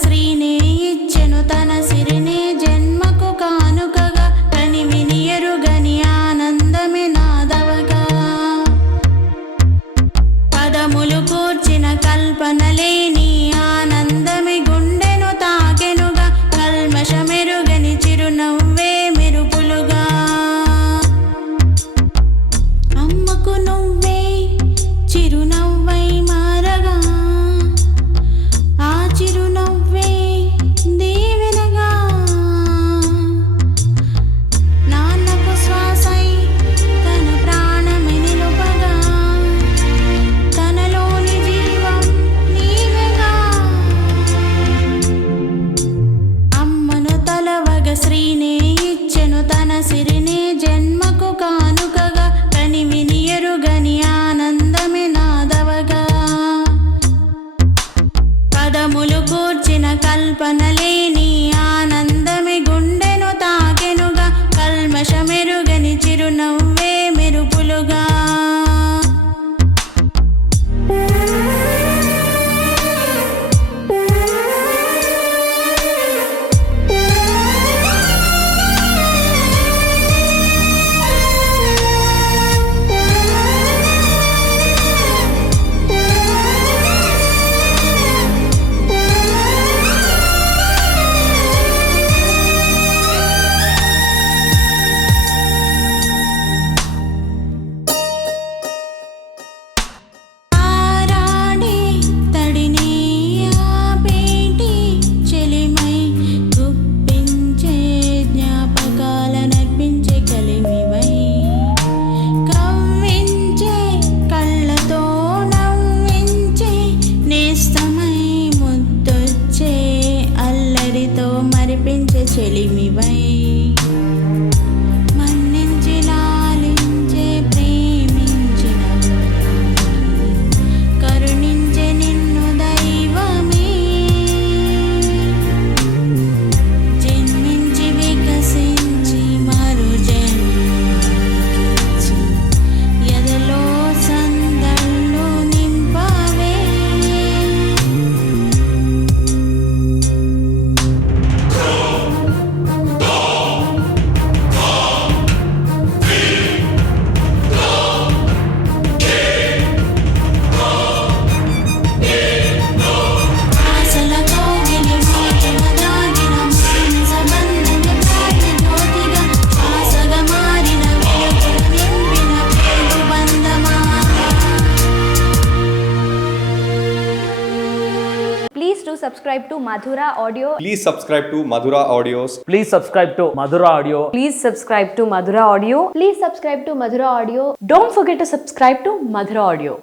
శ్రీనే ఇచ్చెను తన సిరినే జన్మకు కానుకగా కని వినియరుగని ఆనందమే నాదవగా పదములు కూర్చిన కల్పనలేని ఆనందమే గుండెను తాకెనుగా కల్మషమెరుగని చిరునవ్వే మెరుపులుగా అమ్మకు నువ్వే చిరునవ్వై మారగా ఆ చిరునవ్వే దీవెనగా నాన్నకు శ్వాసై తన ప్రాణమే నిలుపగా తనలోని జీవం నీవెగా అమ్మను తలవగ శ్రీనే ఇచ్చెను తన సిరినే జన్మకు కానుకగా కని వినియరుగని ఆనందమే నాదవగా పదములు కూర్చిన కల్పనలేని ఆనందమే గుండెను తాకెనుగా కల్మషమెరుగని చిరునవ్వే మెరుపులుగా ఆరాడే తడిని ఆపేటి చెలిమై గుప్పించే జ్ఞాపకాలనర్పించే కలిమివై కవ్వించే కళ్ళతో నవ్వించే నేస్తమై ముద్దొచ్చే అల్లరితో మరిపించే చెలిమివై మన్నించి లాలించే ప్రేమించిన కరుణించే నిన్ను దైవమే జన్మించి వికసించి మరు జన్మించి ఎదలో సందళ్ళు నింపవే ఆశల కోగిలి మోటున దాగిన సంబంధం ప్రాణ జ్యోతిగా ఆశగా మారిన వెలుగులు నింపిన పేరు బంధమా Please do subscribe to Madhura Audio. Please subscribe to Madhura Audios. Please subscribe to Madhura Audio. Please subscribe to Madhura Audio. Please subscribe to Madhura Audio. Don't forget to subscribe to Madhura Audio.